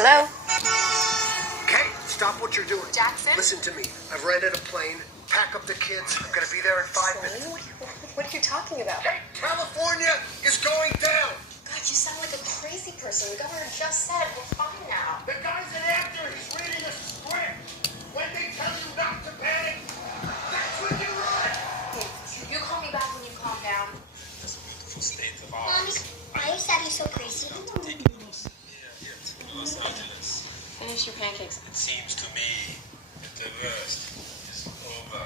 Hello? Kate, stop what you're doing. Jackson? Listen to me. I've rented a plane. Pack up the kids. I'm going to be there in 5 minutes. What are you talking about? Kate, California is going down. God, you sound like a crazy person. The governor just said we're fine now. The guy's an actor. He's reading a script. When they tell you not to panic, that's when you run. You call me back when you calm down. It's a beautiful state of Mommy, why is Daddy so crazy? Take it to Los Angeles. Finish your pancakes. It seems to me that the worst is over.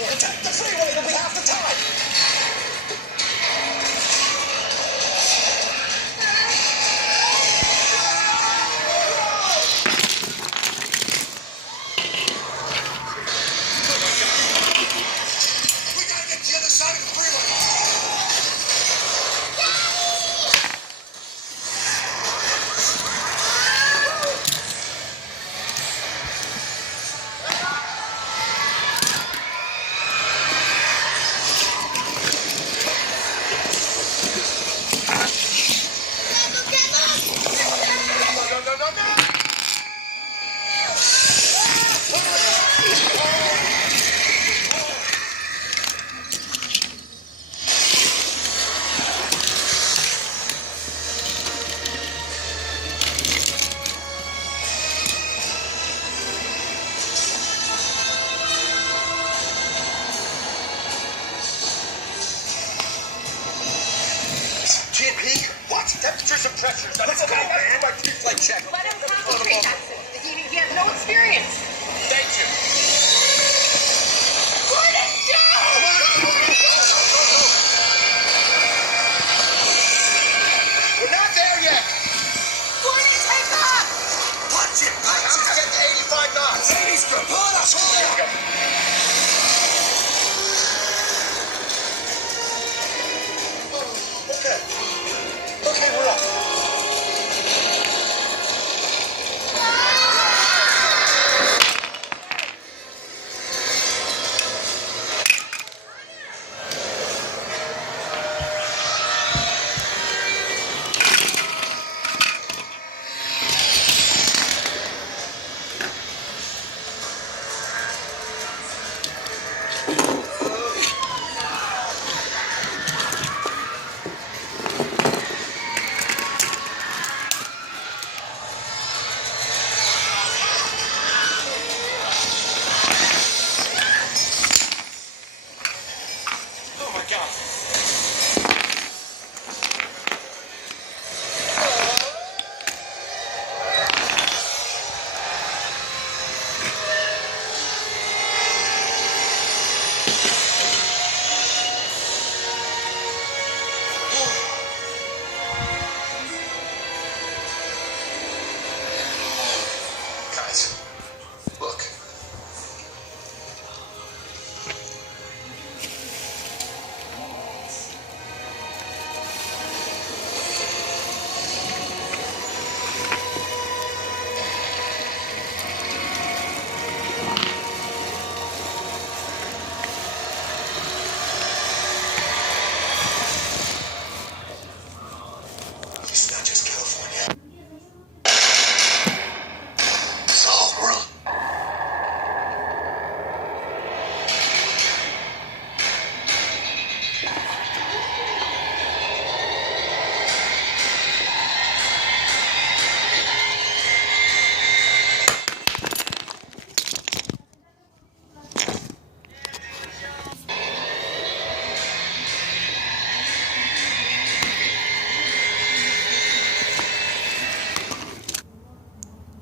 Attack the freeway, it'll be half the time. We gotta get to the other side of the freeway. GP, what? Temperatures and pressures. Now, let's go, man. My pre-flight check. Let him concentrate, Jackson. He has no experience. Thank you. Gordon, go! We're not there yet. Gordon, take off! Punch it. Let's get to 85 knots. Ladies, pull us. There we go. Okay, we're up.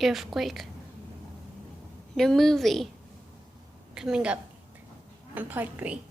Earthquake. The movie coming up on part 3.